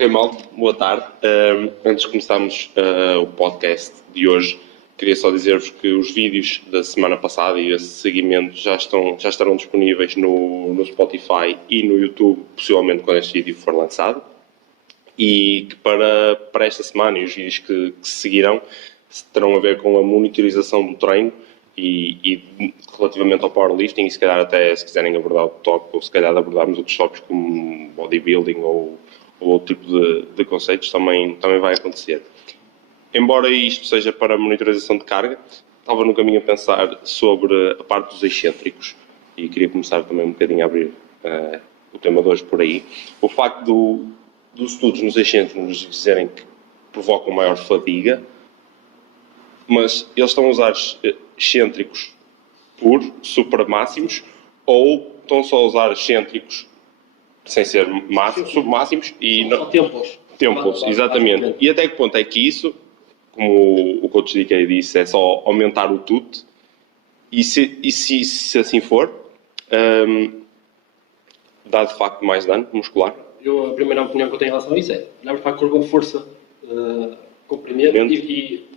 Ok, malta, boa tarde. Antes de começarmos o podcast de hoje, queria só dizer-vos que os vídeos da semana passada e esse seguimento já estarão disponíveis no Spotify e no YouTube, possivelmente quando este vídeo for lançado. E que para esta semana e os vídeos que se seguirão terão a ver com a monitorização do treino e relativamente ao powerlifting, e se calhar até se quiserem abordar o tópico, ou se calhar abordarmos outros tópicos como bodybuilding ou outro tipo de conceitos, também vai acontecer. Embora isto seja para a monitorização de carga, estava no caminho a pensar sobre a parte dos excêntricos e queria começar também um bocadinho a abrir o tema de hoje por aí. O facto dos estudos nos excêntricos nos dizerem que provocam maior fadiga, mas eles estão a usar excêntricos super máximos, ou estão só a usar excêntricos sem ser máximos, submáximos e tempos, exatamente. E até que ponto é que isso, como o coach DK disse, é só aumentar o TUT, e se assim for, dá de facto mais dano muscular? A primeira opinião que eu tenho em relação a isso é olharmos para a curva força, comprimento e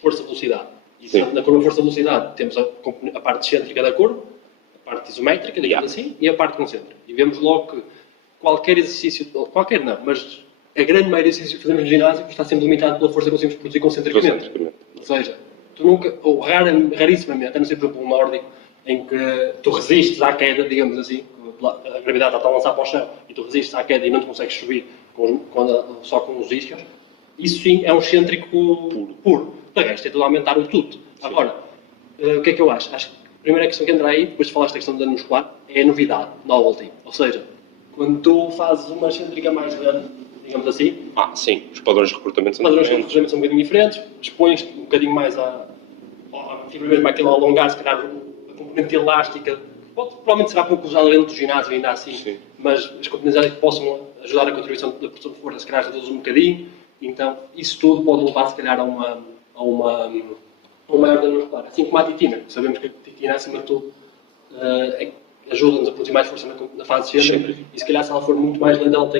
força-velocidade. E na curva força-velocidade temos a parte excêntrica da curva, a parte isométrica, digamos assim, e a parte concêntrica. E vemos logo que qualquer exercício, qualquer não, mas a grande maioria dos exercícios que fazemos no ginásio está sempre limitado pela força que conseguimos produzir concentricamente. Ou seja, tu nunca, ou rarissimamente, a não ser por exemplo um nórdico, em que tu resistes à queda, digamos assim, a gravidade está a lançar para o chão e tu resistes à queda e não te consegues subir só com os isquios, isso sim é um excêntrico puro. De resto é tudo a aumentar o tudo. Agora, o que é que eu acho? Acho que a primeira questão que entra aí, depois de falaste da questão do dano muscular, é a novidade, novelty. Ou seja, quando tu fazes uma excêntrica mais grande, digamos assim... Sim, os padrões de recrutamento são diferentes. São um bocadinho diferentes, expões um bocadinho mais a fibra mesmo àquilo a alongar, se calhar a componente elástica, provavelmente será pouco usada dentro do ginásio ainda assim, sim. Mas as componentes que possam ajudar a contribuição da produção de força, se calhar reduz um bocadinho, então isso tudo pode levar se calhar a um maior dano muscular. Assim como a titina, sabemos que a titina acima de tudo ajuda-nos a produzir mais força na fase excêntrica, e se calhar se ela for muito mais lenta, ela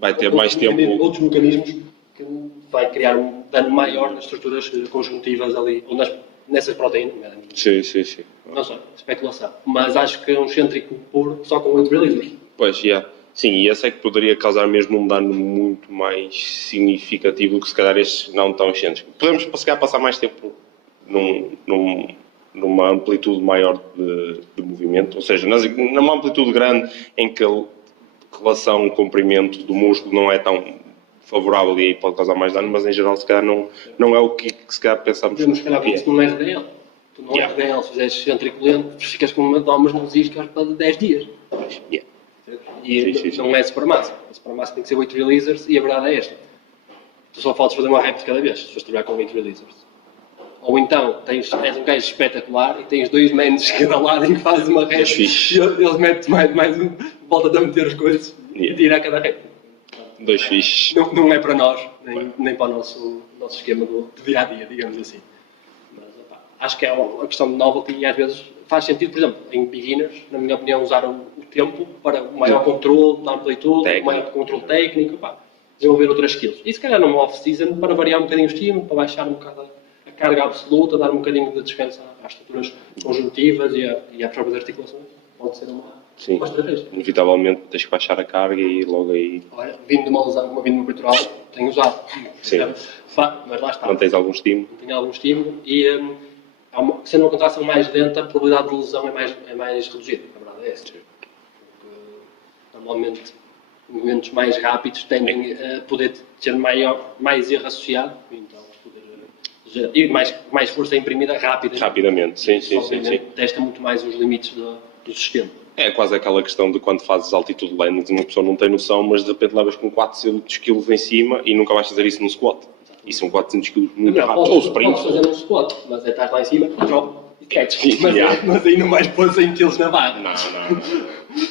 vai ter mais tempo, outros mecanismos que vai criar um dano maior nas estruturas conjuntivas ali, ou nessas proteínas. Sim. Não sei, especulação. Mas acho que é um excêntrico puro só com 8 releasers. Pois, sim, e esse é que poderia causar mesmo um dano muito mais significativo do que se calhar estes não tão excêntricos. Podemos se calhar passar mais tempo numa amplitude maior de movimento, ou seja, numa amplitude grande em que a relação comprimento do músculo não é tão favorável e aí pode causar mais dano, mas em geral se calhar não é o que se calhar pensamos. Podemos se calhar ver isso no RDL. Tu no RDL, se fizeres excêntrico lento, ficas com abdômenes nos isquios para 10 dias. E não é supermáximo. A supermáximo tem que ser 8 releasers e a verdade é esta. Tu só faltas fazer uma rep de cada vez, se fores trabalhar com 8 releasers. Ou então, és um gajo espetacular e tens 2 mans de cada lado em que fazes uma rep e eles metem mais um, volta a meter as coisas e tira a cada rep. 2 fixes. Não é para nós, nem para o nosso esquema do dia-a-dia, digamos assim. Mas, acho que é uma questão de novelty e às vezes faz sentido, por exemplo, em beginners, na minha opinião, usar o tempo para o maior controle da amplitude, o maior controle técnico, desenvolver outras skills. E se calhar numa off-season, para variar um bocadinho o estímulo, para baixar um bocado a carga absoluta, dar um bocadinho de descanso às estruturas conjuntivas e às próprias articulações, pode ser uma estratégia. Inevitavelmente tens que baixar a carga e logo aí... Olha, vindo de uma lesão como a vindo no peitoral, tenho usado. Sim. Mas lá está. Não tens algum estímulo? Não tenho algum estímulo e... sendo uma contração mais lenta, a probabilidade de lesão é mais reduzida. A verdade é essa. Porque, normalmente, movimentos mais rápidos tendem a poder ser mais erro associado. Então, e mais força imprimida rapidamente. Sim. Testa muito mais os limites do sistema. É quase aquela questão de quando fazes altitude landings, uma pessoa não tem noção, mas de repente levas com 400 kg em cima e nunca vais fazer isso no squat. E são 400 kg muito rápido. Ou sprint. Podes fazer um squat, mas estás lá em cima, drop e catch. Mas aí não vais pôr 100 kg na barra. Não.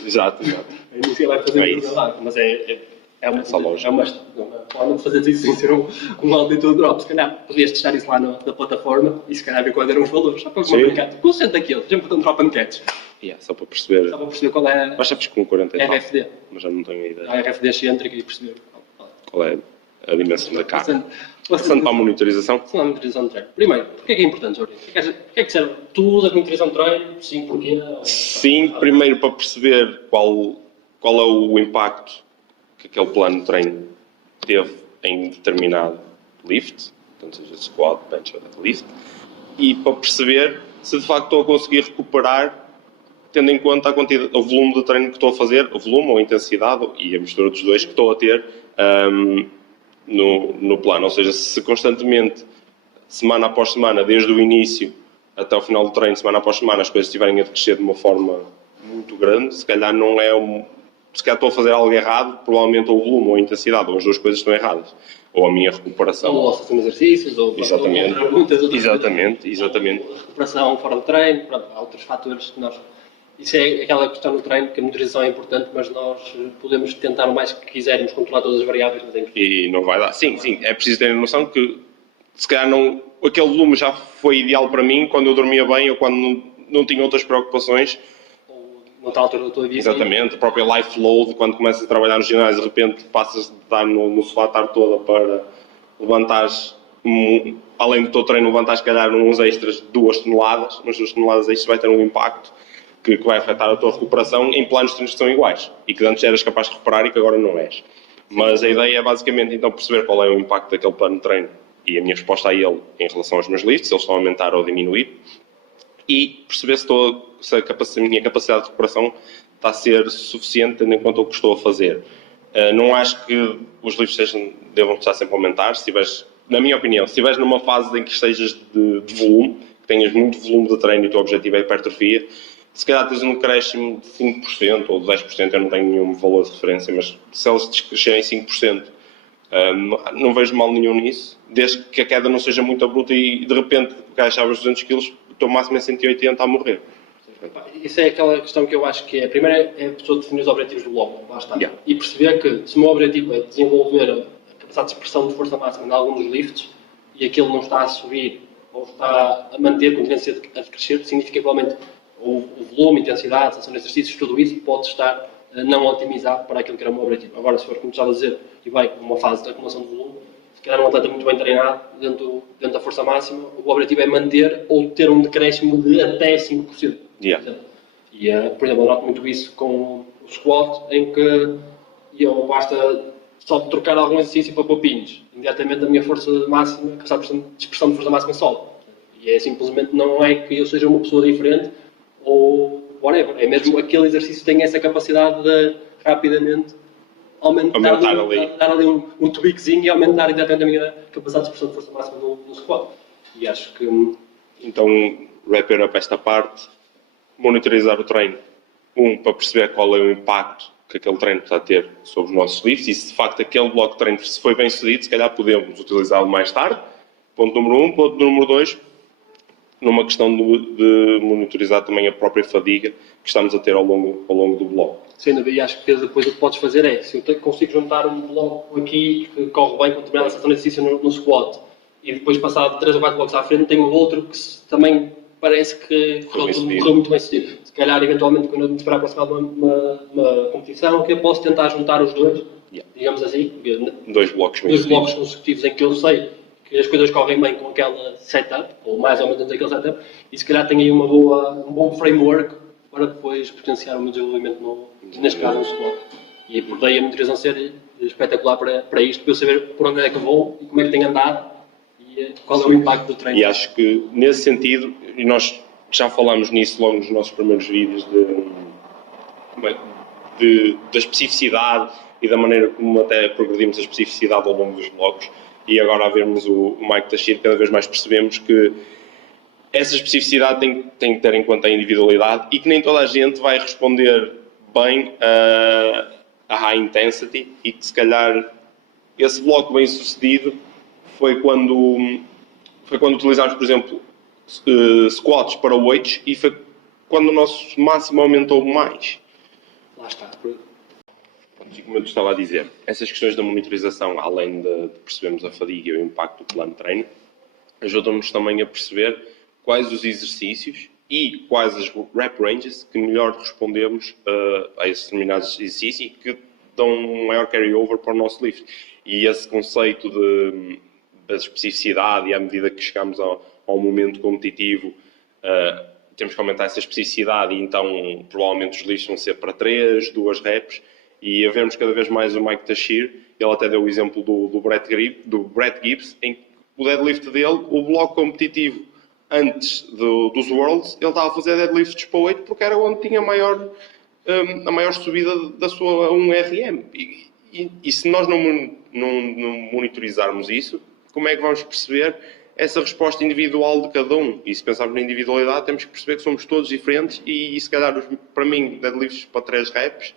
Exato. Aí não se vai fazer isso na barra. Mas é uma forma de fazer isso sem ser um altitude drop. Se calhar podias testar isso lá na plataforma e se calhar ver quais eram os valores. Só para brincar. Com 100 daquilo, por exemplo, um drop and catch. Só para perceber. Qual é mas sabes com 40 RFD. Mas já não tenho a ideia. A RFD excêntrica e perceber qual é a dimensão da carga. Passando para a monitorização. Passando para a monitorização de treino. Primeiro, porquê é importante, Jorge? Porquê é que serve? Tu usas monitorização de treino? Sim, porquê? Sim, primeiro para perceber qual é o impacto que aquele plano de treino teve em determinado lift, portanto seja squat, bench ou deadlift, e para perceber se de facto estou a conseguir recuperar tendo em conta o volume de treino que estou a fazer, o volume ou a intensidade e a mistura dos dois que estou a ter no plano. Ou seja, se constantemente, semana após semana, desde o início até o final do treino, semana após semana, as coisas estiverem a crescer de uma forma muito grande, se calhar não é se calhar estou a fazer algo errado, provavelmente ou o volume ou a intensidade, ou as duas coisas estão erradas. Ou a minha recuperação. Ou associação de exercícios, ou muitas outras exatamente. Recuperação fora do treino, pronto, há outros fatores que nós... Isso é aquela questão no treino, que a monitorização é importante, mas nós podemos tentar o mais que quisermos controlar todas as variáveis, mas é impossível. E não vai dar. Sim, é preciso ter a noção que se calhar aquele volume já foi ideal para mim quando eu dormia bem ou quando não tinha outras preocupações. Noutra altura da tua vida. Exatamente, a própria life load, quando começas a trabalhar no ginásio, de repente passas de estar no sofá a tarde toda para levantares, além do teu treino, levantares, se calhar, uns extras de 2 toneladas, mas 2 toneladas extras vai ter um impacto que vai afetar a tua recuperação em planos de treinos que são iguais e que antes eras capaz de recuperar e que agora não és. Mas a ideia é basicamente então perceber qual é o impacto daquele plano de treino e a minha resposta a ele em relação aos meus lifts, se eles estão a aumentar ou a diminuir, e perceber se a minha capacidade de recuperação está a ser suficiente tendo em conta o que estou a fazer. Não acho que os lifts devam estar sempre a aumentar. Se tiveres, na minha opinião, se estiveres numa fase em que estejas de volume, que tenhas muito volume de treino e o teu objetivo é hipertrofia, se calhar tens um decréscimo de 5% ou de 10%, eu não tenho nenhum valor de referência, mas se eles descrescerem 5%, não vejo mal nenhum nisso, desde que a queda não seja muito abrupta e de repente, porque achavas 200 kg, o teu máximo é 180 a morrer. Isso é aquela questão que eu acho que é. Primeiro é a pessoa definir os objetivos do bloco, lá está. Yeah. E perceber que se o meu objetivo é desenvolver a capacidade de expressão de força máxima em alguns lifts e aquilo não está a subir ou está a manter com tendência a crescer, significa que provavelmente o volume, a intensidade, a sensação de exercícios, tudo isso pode estar não otimizado para aquilo que era o meu objetivo. Agora, se for, como estava a dizer, e vai numa fase de acumulação de volume, se calhar um atleta muito bem treinado, dentro da força máxima, o objetivo é manter ou ter um decréscimo de até 5%. Yeah. E, por exemplo, eu noto muito isso com o squat, em que eu basta só trocar algum exercício para pôr pins. Imediatamente a minha força máxima, a capacidade de expressão de força máxima sobe. E é simplesmente, não é que eu seja uma pessoa diferente ou whatever. É mesmo aquele exercício que tem essa capacidade de rapidamente aumentar ali, dar ali um tweakzinho e aumentar imediatamente a minha capacidade de expressão de força máxima no squat. E acho que... Então, wrap up esta parte. Monitorizar o treino. Para perceber qual é o impacto que aquele treino está a ter sobre os nossos lifts e se de facto aquele bloco de treino se foi bem sucedido, se calhar podemos utilizá-lo mais tarde. Ponto número 1. Ponto número 2, numa questão de monitorizar também a própria fadiga que estamos a ter ao longo do bloco. Sem dúvida, e acho que depois o que podes fazer é, se eu consigo juntar um bloco aqui que corre bem com determinada sessão de exercício no squat e depois passar 3 ou 4 blocos à frente, tenho outro que também parece que correu muito bem sucedido. Se calhar, eventualmente, quando eu me esperar aproximar de uma competição, que eu posso tentar juntar os dois, digamos assim, 2 blocos consecutivos em que eu sei que as coisas correm bem com aquela setup, ou mais ou menos dentro daquele setup, e se calhar tenho aí um bom framework para depois potenciar o meu desenvolvimento, neste caso, no squat. E por daí a monitorização ser espetacular para isto, para eu saber por onde é que vou e como é que tenho andado e qual é o impacto do treino. E acho que, nesse sentido, e nós já falámos nisso logo nos nossos primeiros vídeos, da especificidade e da maneira como até progredimos a especificidade ao longo dos blocos, e agora a vermos o Mike Teixeira, cada vez mais percebemos que essa especificidade tem que ter em conta a individualidade e que nem toda a gente vai responder bem a high intensity e que se calhar esse bloco bem sucedido foi quando utilizámos, por exemplo, squats para weights e foi quando o nosso máximo aumentou mais. Lá está. E como eu te estava a dizer, essas questões da monitorização, além de percebermos a fadiga e o impacto do plano de treino, ajudam-nos também a perceber quais os exercícios e quais as rep ranges que melhor respondemos a esses determinados exercícios e que dão um maior carry-over para o nosso lift. E esse conceito da especificidade, e à medida que chegamos ao momento competitivo, temos que aumentar essa especificidade, e então provavelmente os lifts vão ser para 3, 2 reps, e a vermos cada vez mais o Mike Tashir. Ele até deu o exemplo do Brett Gibbs, em que o deadlift dele, o bloco competitivo antes dos Worlds, ele estava a fazer deadlifts para 8 porque era onde tinha a maior subida da sua 1RM. E se nós não monitorizarmos isso, como é que vamos perceber essa resposta individual de cada um? E se pensarmos na individualidade, temos que perceber que somos todos diferentes, e se calhar, para mim, deadlifts para 3 reps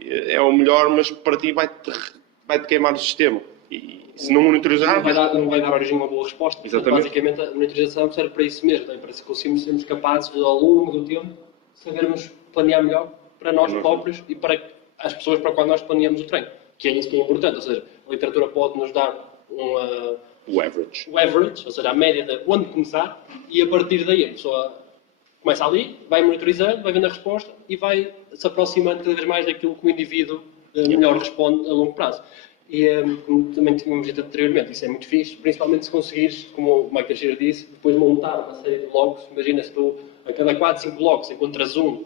é o melhor, mas para ti vai-te queimar o sistema. E se não monitorizar... Não vai dar origem a uma boa resposta. Exatamente. Basicamente, a monitorização serve para isso mesmo, para que conseguimos sermos capazes, ao longo do tempo, sabermos planear melhor para nós próprios e para as pessoas para qual nós planeamos o treino. Que é isso que é importante. Ou seja, a literatura pode nos dar o average, ou seja, a média de quando começar, e a partir daí a pessoa começa ali, vai monitorizando, vai vendo a resposta e vai se aproximando cada vez mais daquilo que o indivíduo melhor responde a longo prazo. E como também tínhamos dito anteriormente, isso é muito fixe, principalmente se conseguires, como o Mike Teixeira disse, depois montar uma série de blocos. Imagina se tu a cada 4, 5 blocos encontras um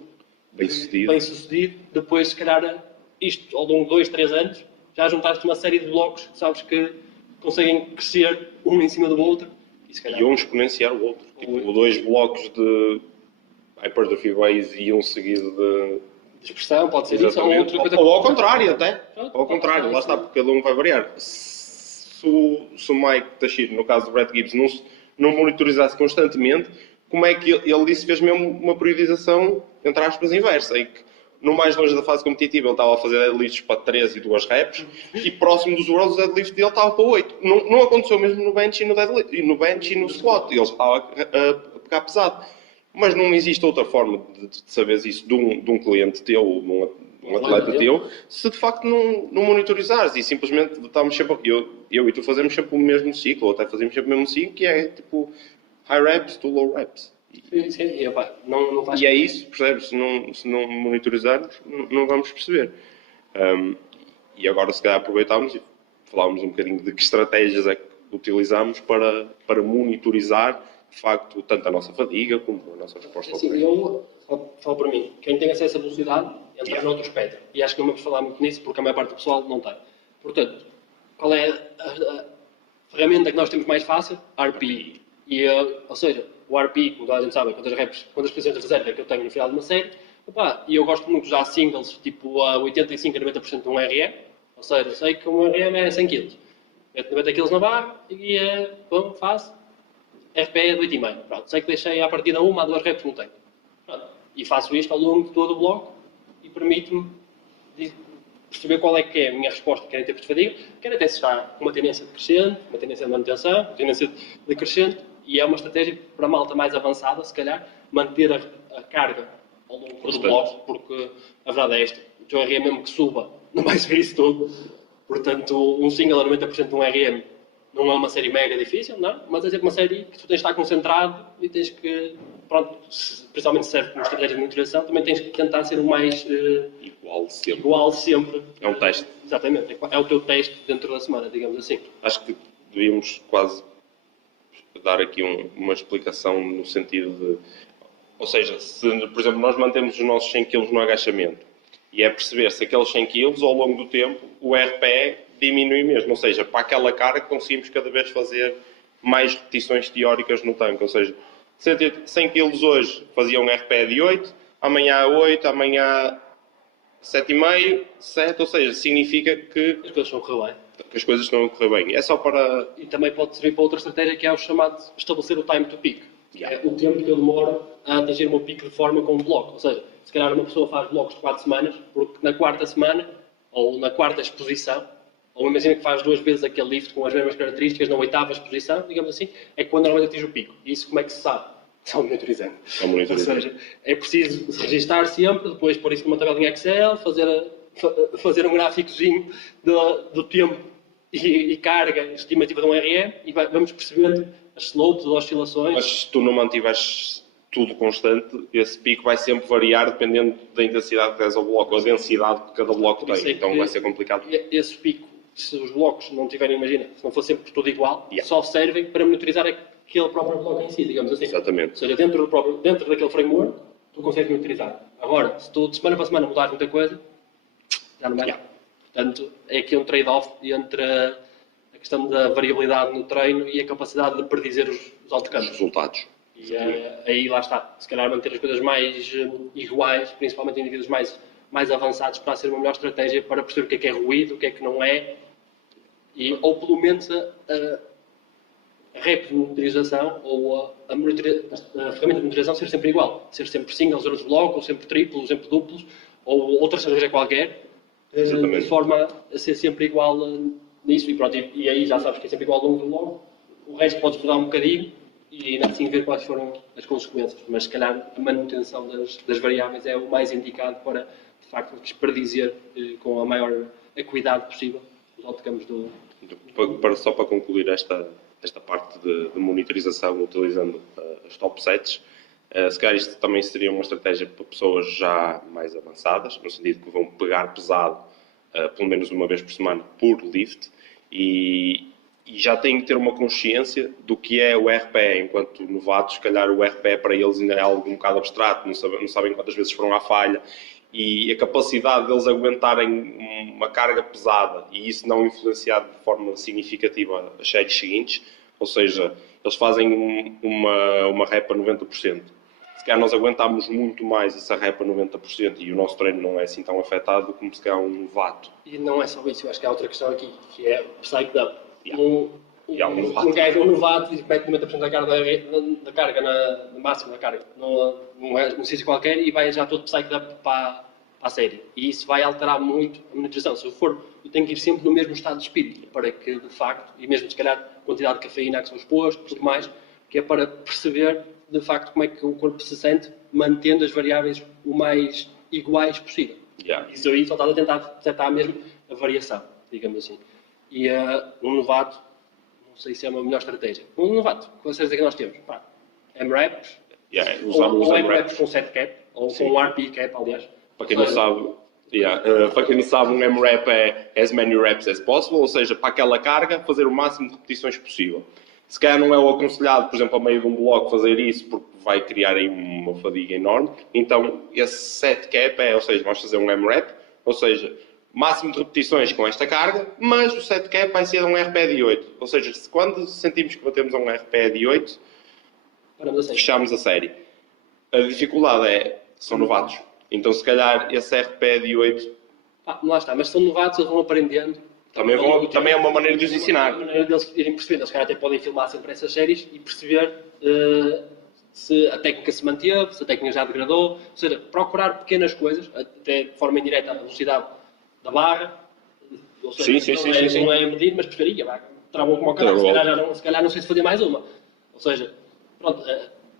bem sucedido, depois se calhar isto ao longo de 2, 3 anos, já juntaste uma série de blocos que sabes que conseguem crescer um em cima do outro. E um exponenciar o outro. Tipo, 2 blocos de hypertrophy base e um seguido de expressão, pode ser isso, ou ao contrário até. Ou ao contrário, lá está, porque cada um vai variar. Se o Mike Tashir, no caso do Brett Gibbs, não monitorizasse constantemente, como é que ele disse, fez mesmo uma periodização, entre aspas, inversa, em que no mais longe da fase competitiva ele estava a fazer deadlifts para 3 e 2 reps, e próximo dos Worlds o deadlift dele estava para 8. Não aconteceu mesmo no bench e no squat, ele estava a pegar pesado. Mas não existe outra forma de saberes isso de um cliente teu, ou de um atleta teu, se de facto não monitorizares. E simplesmente estamos sempre, eu e tu fazemos sempre o mesmo ciclo, ou até fazemos sempre o mesmo ciclo, que é tipo high reps to low reps. E é isso, percebes? Se não monitorizarmos, não vamos perceber. E agora, se calhar, aproveitámos e falámos um bocadinho de que estratégias é que utilizamos para monitorizar, de facto, tanto a nossa fadiga como a nossa resposta ao treino. Eu falo para mim, quem tem acesso à velocidade entra noutro espectro. E acho que não vamos falar muito nisso porque a maior parte do pessoal não tem. Portanto, qual é a ferramenta que nós temos mais fácil? RPE. Ou seja, o RPE, como toda a gente sabe, quantas posições de reserva que eu tenho no final de uma série. E eu gosto muito de usar singles, tipo a 85% a 90% de um RM. Ou seja, sei que um RM é 100 kg. Meto 90 kg na barra e faço. RPE é de 8,5. Pronto, sei que deixei à partida 1 a 2 reps no tempo. E faço isto ao longo de todo o bloco e permite-me perceber qual é que é a minha resposta, quer em termos de fadiga, quer até se está com uma tendência decrescente, uma tendência de manutenção, uma tendência decrescente, e é uma estratégia para a malta mais avançada, se calhar, manter a carga ao longo do bloco, porque a verdade é esta, o teu RM mesmo que suba, não vai subir isso tudo. Portanto, um single a 90% de um RM não é uma série mega difícil, não? Mas é sempre uma série que tu tens de estar concentrado e tens que, principalmente se serve como estratégia de monitorização, também tens que tentar ser o mais igual sempre. É um teste. Exatamente, é o teu teste dentro da semana, digamos assim. Acho que devíamos quase dar aqui uma explicação no sentido de, ou seja, se, por exemplo, nós mantemos os nossos 100 kg no agachamento e é perceber se aqueles 100 kg ao longo do tempo o RPE diminui mesmo, ou seja, para aquela carga conseguimos cada vez fazer mais repetições teóricas no tanque, ou seja, 100 kg hoje fazia um RPE de 8, amanhã 8, amanhã 7,5, 7, ou seja, significa que as coisas estão a correr bem. Que as coisas estão a correr bem. É só para... E também pode servir para outra estratégia que é o chamado estabelecer o time to peak. É o tempo que eu demoro a atingir o meu pico de forma com um bloco. Ou seja, se calhar uma pessoa faz blocos de 4 semanas, porque na quarta semana, ou na quarta exposição, ou imagina que faz 2 vezes aquele lift com as mesmas características, na 8ª exposição, digamos assim, é quando normalmente atinge o pico. E isso como é que se sabe? Só monitorizando. Ou seja, é preciso se registar sempre, depois pôr isso numa tabelinha Excel, fazer um gráficozinho do tempo e carga estimativa de um RM e vamos percebendo as slopes, as oscilações. Mas se tu não mantiveres tudo constante, esse pico vai sempre variar dependendo da intensidade que tens ao bloco, ou a densidade que cada bloco tem. Então vai ser complicado. Esse pico, se os blocos não tiverem, imagina, se não for sempre tudo igual, Yeah. só servem para monitorizar aquele próprio bloco em si, digamos assim. Exatamente. Ou seja, dentro daquele framework, tu consegues monitorizar. Agora, se tu de semana para semana mudares muita coisa, já não vai dar. Portanto, é aqui um trade-off entre a questão da variabilidade no treino e a capacidade de predizer os Os outcomes. resultados. E aí lá está. Se calhar manter as coisas mais iguais, principalmente em indivíduos mais avançados, para ser uma melhor estratégia para perceber o que é ruído, o que é que não é, ou pelo menos a rep de monitorização ou a ferramenta de monitorização ser sempre igual. Ser sempre singles, zero de bloco, ou sempre triplos, ou sempre duplos, ou outra estratégia qualquer, de forma a ser sempre igual nisso. E, pronto, e aí já sabes que é sempre igual longo do longo. O resto podes mudar um bocadinho e ainda assim ver quais foram as consequências. Mas se calhar a manutenção das variáveis é o mais indicado para, de facto, predizer com a maior acuidade possível os outcomes do... Só para concluir esta parte de monitorização utilizando as top sets, se calhar isto também seria uma estratégia para pessoas já mais avançadas, no sentido que vão pegar pesado pelo menos uma vez por semana por lift e já têm que ter uma consciência do que é o RPE. Enquanto novatos, se calhar o RPE para eles ainda é algo um bocado abstrato, não sabem quantas vezes foram à falha, e a capacidade deles aguentarem uma carga pesada e isso não influenciar de forma significativa as séries seguintes, ou seja, eles fazem uma rep a 90%. Se calhar nós aguentamos muito mais essa rep a 90% e o nosso treino não é assim tão afetado como se calhar um novato. E não é só isso, eu acho que há outra questão aqui, que é o psych-up. Um gajo, um novato, e mete 90% da carga no máximo da carga, num sítio qualquer, e vai já todo psyched-up para a série. E isso vai alterar muito a monitorização. Se eu tenho que ir sempre no mesmo estado de espírito, para que, de facto, e mesmo se calhar a quantidade de cafeína que são expostos, tudo mais, que é para perceber, de facto, como é que o corpo se sente, mantendo as variáveis o mais iguais possível. Isso aí só estás a tentar detectar mesmo a variação, digamos assim. E um novato, não sei se é uma melhor estratégia. Um novato, com a certeza que nós temos, M-Reps, ou M-Reps com 7 cap, ou com um RP cap, aliás. Para quem não sabe, para quem não sabe, um M-Rep é as many reps as possible, ou seja, para aquela carga, fazer o máximo de repetições possível. Se calhar não é o aconselhado, por exemplo, ao meio de um bloco fazer isso, porque vai criar aí uma fadiga enorme. Então, esse set cap ou seja, vamos fazer um M-Rep, ou seja, máximo de repetições com esta carga, mas o set cap vai ser um RPE de 8. Ou seja, quando sentimos que batemos a um RPE de 8, fechamos a série. A dificuldade são novatos. Então, se calhar, esse RPE de 8... lá está, mas são novatos, eles vão aprendendo. Também é uma maneira de os ensinar. É uma maneira deles irem percebendo. Eles, até podem filmar sempre essas séries e perceber se a técnica se manteve, se a técnica já degradou. Ou seja, procurar pequenas coisas, até de forma indireta, a velocidade da barra. Ou seja, não é medir, mas perceber, travou como o caralho, se calhar não sei se fazer mais uma. Ou seja, pronto,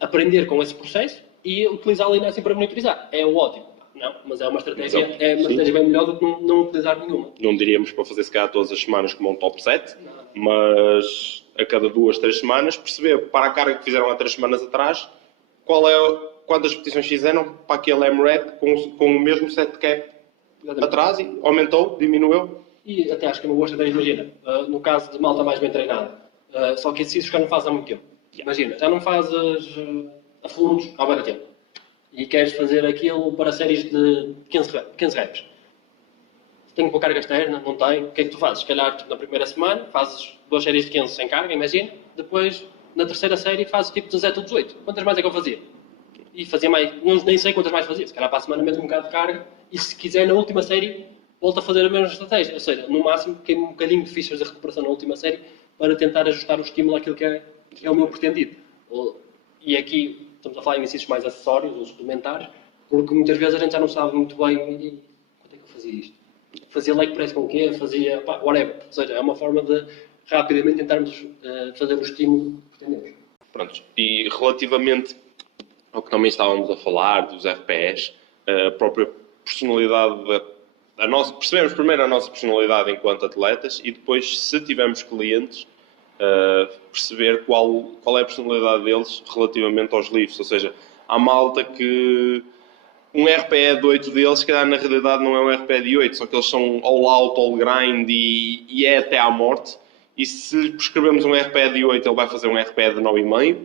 aprender com esse processo e utilizá-lo ainda assim para monitorizar. É o ótimo. Não, mas é uma estratégia, estratégia bem melhor do que não utilizar nenhuma. Não diríamos para fazer se calhar todas as semanas como um top set, mas a cada 2, 3 semanas perceber para a carga que fizeram há 3 semanas atrás quantas repetições fizeram para aquele M-Rep com o mesmo set cap atrás e aumentou, diminuiu. E até acho que é uma boa estratégia, imagina, no caso de malta mais bem treinada, só que exercícios que já não fazes há muito tempo. Imagina, já não fazes a fundos há muito tempo. E queres fazer aquilo para séries de 15 reps. Tenho boa carga externa, não tenho. O que é que tu fazes? Se calhar na primeira semana fazes 2 séries de 15 sem carga, imagina. Depois, na terceira série, fazes tipo 17 ou 18. Quantas mais é que eu fazia? E fazia mais, nem sei quantas mais fazia. Se calhar para a semana meto um bocado de carga e se quiser na última série volta a fazer a mesma estratégia. Ou seja, no máximo queimo um bocadinho de fichas de recuperação na última série para tentar ajustar o estímulo àquilo que é o meu pretendido. E aqui estamos a falar em exercícios mais acessórios ou suplementares, porque muitas vezes a gente já não sabe muito bem quanto é que eu fazia isto. Fazia leg press com o quê? Fazia whatever. Ou seja, é uma forma de rapidamente tentarmos fazer o estímulo que pretendemos. Pronto. E relativamente ao que também estávamos a falar, dos RPEs, a própria personalidade percebemos primeiro a nossa personalidade enquanto atletas e depois, se tivermos clientes, perceber qual é a personalidade deles relativamente aos lifts, ou seja, há malta que um RPE de 8 deles, se calhar na realidade não é um RPE de 8, só que eles são all out, all grind e é até à morte. E se lhe prescrevemos um RPE de 8, ele vai fazer um RPE de 9,5.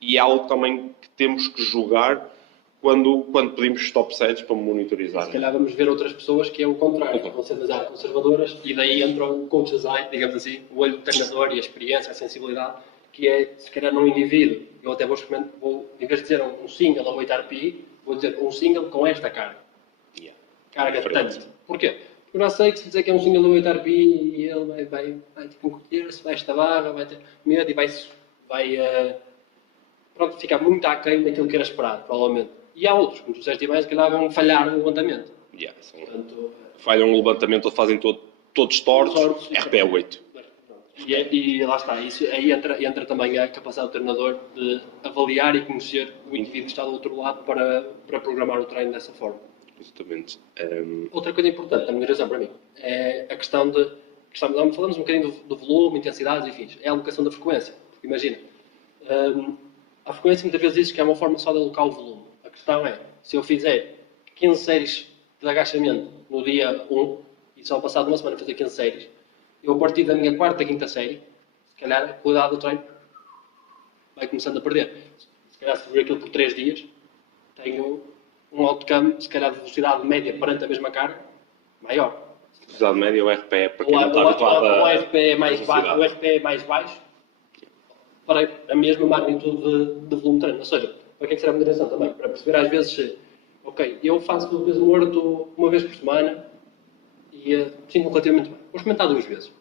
E é algo também que temos que julgar quando pedimos top sets para monitorizar. Se calhar vamos ver outras pessoas que é o contrário, que vão ser demasiado conservadoras, e daí entra o coach design, digamos assim, o olho do treinador e a experiência, a sensibilidade, que é, se calhar, num indivíduo. Eu até vou em vez de dizer um single ou 8 RPI, vou dizer um single com esta carga. Carga tanto. Porquê? Porque eu já sei que se dizer que é um single de 8 RPI e ele vai ter que encolher-se, vai esta barra, vai ter medo e vai ficar muito aquém daquilo que era esperado, provavelmente. E há outros, como tu disseste mais, que lá vão falhar no levantamento. Portanto, falham no levantamento ou fazem todos tortos, RPE 8. E lá está, aí entra também a capacidade do treinador de avaliar e conhecer o indivíduo que está do outro lado para programar o treino dessa forma. Exatamente. Outra coisa importante da monitorização para mim é a questão de. Falamos um bocadinho do volume, intensidades e fins. É a alocação da frequência. Porque imagina, a frequência muitas vezes diz que é uma forma só de alocar o volume. A questão é, se eu fizer 15 séries de agachamento no dia 1 e só passado uma semana fazer 15 séries, eu a partir da minha quarta, quinta série, se calhar a qualidade do treino vai começando a perder. Se calhar se ver aquilo por 3 dias, tenho um outcome, se calhar de velocidade média perante a mesma carga, maior. Velocidade média ou RPE, para quem não está habituado a... O RPE mais baixo, para a mesma magnitude de volume de treino. Ou seja, para que é que será a moderação também? Para perceber às vezes, ok, eu faço o peso morto uma vez por semana e sinto relativamente bem. Vou experimentar 2 vezes.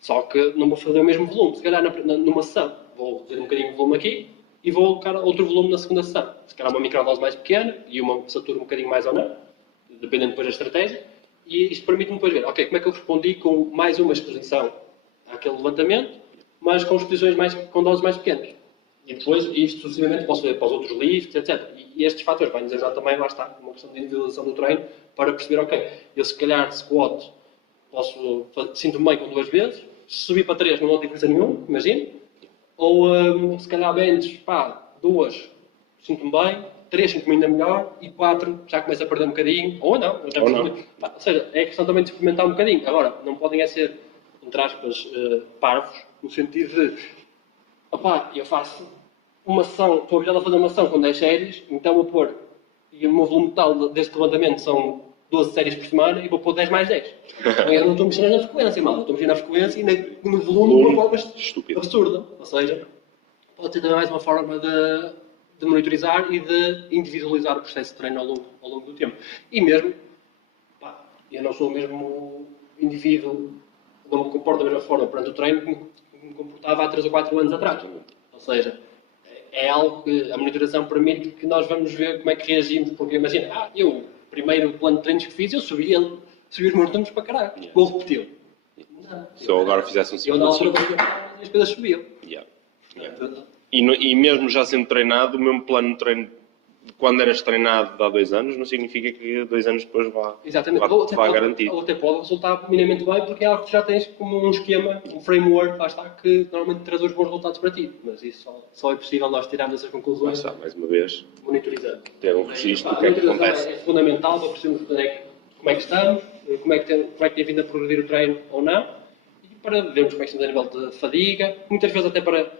Só que não vou fazer o mesmo volume, se calhar numa sessão. Vou reduzir um bocadinho o volume aqui e vou colocar outro volume na segunda sessão. Se calhar uma microdose mais pequena e uma satura um bocadinho mais ou não, dependendo depois da estratégia. E isto permite-me depois ver, ok, como é que eu respondi com mais uma exposição àquele levantamento, mas com exposições com doses mais pequenas. E depois, isto sucessivamente, posso ver para os outros lifts, etc. E estes fatores vai nos ajudar também, lá está, uma questão de individualização do treino, para perceber, ok, eu se calhar squat sinto-me bem com 2 vezes, se subir para 3 não dou diferença nenhuma, imagino. Ou se calhar bench, 2, sinto-me bem, 3 sinto-me ainda melhor, e 4 já começo a perder um bocadinho, ou não. Ou seja, é questão também de experimentar um bocadinho. Agora, não podem ser, entre aspas, parvos, no sentido de, eu faço uma sessão, estou obrigado a fazer uma sessão com 10 séries, então vou pôr, e o meu volume total deste levantamento são 12 séries por semana e vou pôr 10 mais 10. Eu não estou mexendo na frequência, mal. Estou mexendo na frequência e no volume de uma forma absurda. Ou seja, pode ser também mais uma forma de monitorizar e de individualizar o processo de treino ao longo do tempo. E mesmo, eu não sou o mesmo indivíduo, não me comporto da mesma forma perante o treino que me comportava há 3 ou 4 anos atrás. Ou seja, é algo que a monitoração permite que nós vamos ver como é que reagimos, porque imagina, eu, primeiro plano de treinos que fiz, eu subi os meus números para caralho, vou repeti-lo. Se eu agora fizesse um 5 na altura as coisas subiam. E mesmo já sendo treinado, o mesmo plano de treino de quando eras treinado há 2 anos, não significa que 2 anos depois vá garantir. Ou até pode resultar minimamente bem, porque é algo que já tens como um esquema, um framework, lá está, que normalmente traduz bons resultados para ti. Mas isso só é possível nós tirarmos essas conclusões. Mais uma vez, monitorizando. Ter um registro do que é que acontece. É fundamental para percebermos como é que estamos, como é que tem vindo a progredir o treino ou não, e para vermos como é que estamos a nível de fadiga, muitas vezes até para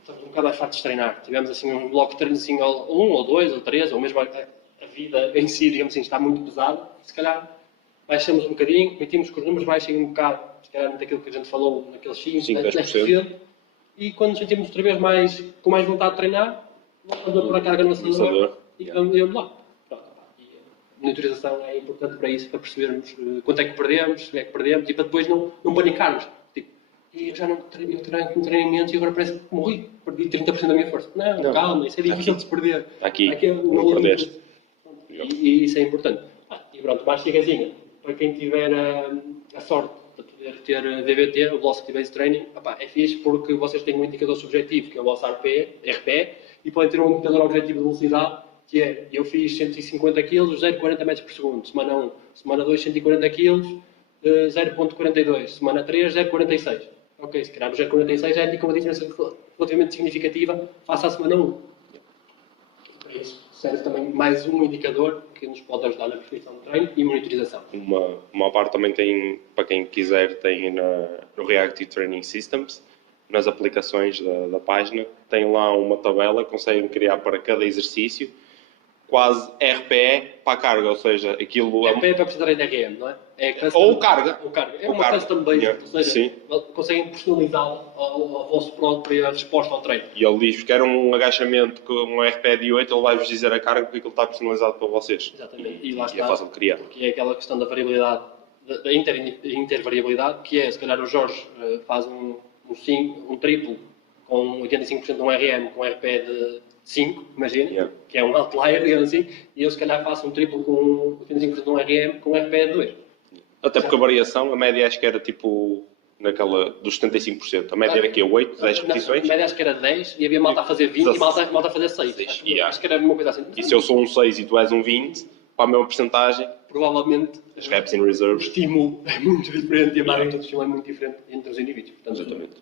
estamos um bocado mais fartos de treinar. Tivemos assim um bloco de treino assim, 1 ou 2 ou 3, ou mesmo a vida em si, digamos assim, está muito pesada, se calhar baixamos um bocadinho, permitimos que os números baixem um bocado, se calhar daquilo que a gente falou, naqueles 5, 10%, e quando nos sentimos outra vez com mais vontade de treinar, voltamos a pôr a carga no acelerador e vamos lá. Pronto. E a monitorização é importante para isso, para percebermos quanto é que perdemos, se é que perdemos, e para depois não panicarmos. E eu já não treino com treinamentos e agora parece que morri, perdi 30% da minha força. Não, calma, isso é difícil de se perder. Aqui não perdeste. E isso é importante. E pronto, mais chigazinha. Para quem tiver a sorte de poder ter VBT, o Velocity Based Training, é fixe porque vocês têm um indicador subjetivo, que é o vosso RPE, e podem ter um indicador objetivo de velocidade, que é, eu fiz 150 kg, 0,40 metros por segundo. Semana 1, semana 2, 140 kg, 0,42. Semana 3, 0,46. Ok, se calhar o 0,46 já indica uma diferença relativamente significativa face à semana 1. Isso serve também mais um indicador que nos pode ajudar na prescrição de treino e monitorização. Uma parte também tem, para quem quiser, tem no Reactive Training Systems, nas aplicações da página, tem lá uma tabela, conseguem criar para cada exercício quase RPE para a carga, ou seja, aquilo... RPE é para precisar de RM, não é? Ou carga. É uma custom based, Yeah. ou seja, Sim. conseguem personalizá-lo à vossa própria resposta ao treino. E ele diz, quer um agachamento com um RPE de 8, ele vai-vos dizer a carga porque aquilo está personalizado para vocês. Exatamente. E lá E está. é fácil de criar. Porque é aquela questão da variabilidade, da intervariabilidade, que é, se calhar o Jorge faz um triplo com 85% de um RM com RPE de 5, imagina, Yeah. que é um outlier, digamos assim, e eu se calhar faço um triplo com 85% de um RM com RPE de 2. Até porque a variação, a média acho que era tipo naquela dos 75%. A média era aqui 8, 10 repetições. A média acho que era 10 e havia malta a fazer 20 e malta a fazer 6. Yeah. Acho que era uma coisa assim. E se eu sou um 6 e tu és um 20, para a mesma porcentagem, Provavelmente as reps in o reserve. estímulo é muito diferente e a magnitude do estímulo é muito diferente entre os indivíduos. Portanto, Exatamente.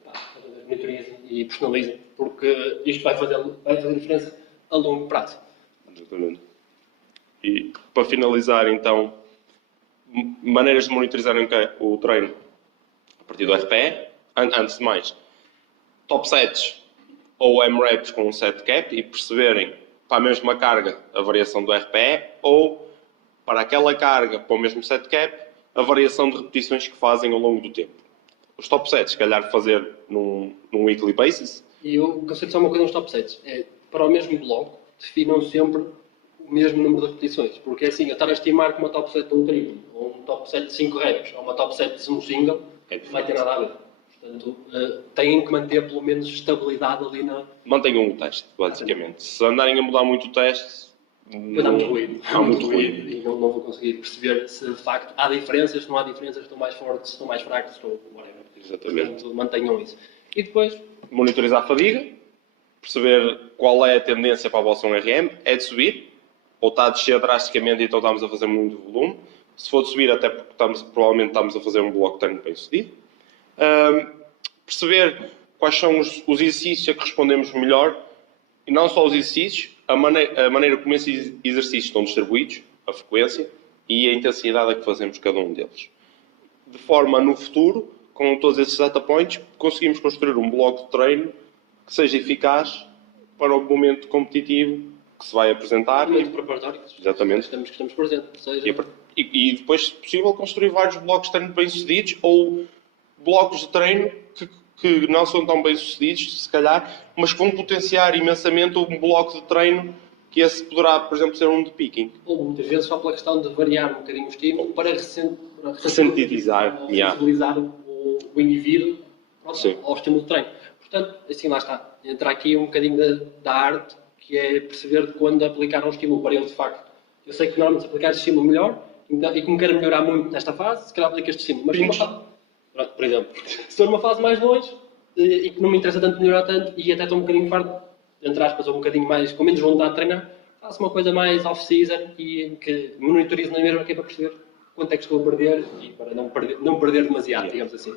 monitorizem e personalizem, porque isto vai fazer diferença a longo prazo. Exatamente. E para finalizar, então, maneiras de monitorizar o treino a partir do RPE. Antes de mais, top sets ou M-reps com um set cap e perceberem para a mesma carga a variação do RPE ou para aquela carga para o mesmo set cap a variação de repetições que fazem ao longo do tempo. Os top sets, se calhar, fazer num weekly basis. E eu consigo só uma coisa nos top sets. É, para o mesmo bloco, definam sempre o mesmo número de repetições. Porque é assim, eu estar a estimar que uma top set de um triplo, ou um top set de 5 reps, ou uma top set de um single, não vai ter nada a ver. Portanto, têm que manter pelo menos estabilidade ali na... Mantenham o teste, basicamente. Se andarem a mudar muito o teste, Vai dar muito ruído. há muito ruído. E não vou conseguir perceber se de facto há diferenças, se não há diferenças, se estão mais fortes, se estão mais fracos, se estão... whatever. Exatamente. Portanto, mantenham isso. E depois, Monitorizar a fadiga, perceber qual é a tendência para a vossa 1RM, é de subir, ou está a descer drasticamente e então estamos a fazer muito volume. Se for de subir, até porque provavelmente estamos a fazer um bloco de treino bem sucedido. Perceber quais são os exercícios a que respondemos melhor, e não só os exercícios, a maneira como esses exercícios estão distribuídos, a frequência e a intensidade a que fazemos cada um deles. De forma, no futuro, com todos esses data points, conseguimos construir um bloco de treino que seja eficaz para o momento competitivo que se vai apresentar. momento preparatório, Exatamente. que estamos presentes. Ou seja, E depois, se possível, construir vários blocos de treino bem-sucedidos ou blocos de treino que não são tão bem-sucedidos, se calhar, mas que vão potenciar imensamente um bloco de treino que esse poderá, por exemplo, ser um de picking. ou muitas vezes só pela questão de variar um bocadinho o estímulo para Sensibilizar, sensibilizar o indivíduo Sim. ao estímulo de treino. Portanto, assim lá está. Entra aqui um bocadinho da arte, que é perceber quando aplicar um estímulo para ele de facto. Eu sei que normalmente se aplicar este estímulo melhor, e como quero melhorar muito nesta fase, se calhar aplico este estímulo. Mas por exemplo, se for uma fase mais longe e que não me interessa tanto melhorar tanto e até estou um bocadinho farto, entre aspas, ou um bocadinho mais, com menos vontade de treinar, faço uma coisa mais off-season e em que monitorizo na mesma que é para perceber quanto é que estou a perder e para não perder demasiado, digamos assim.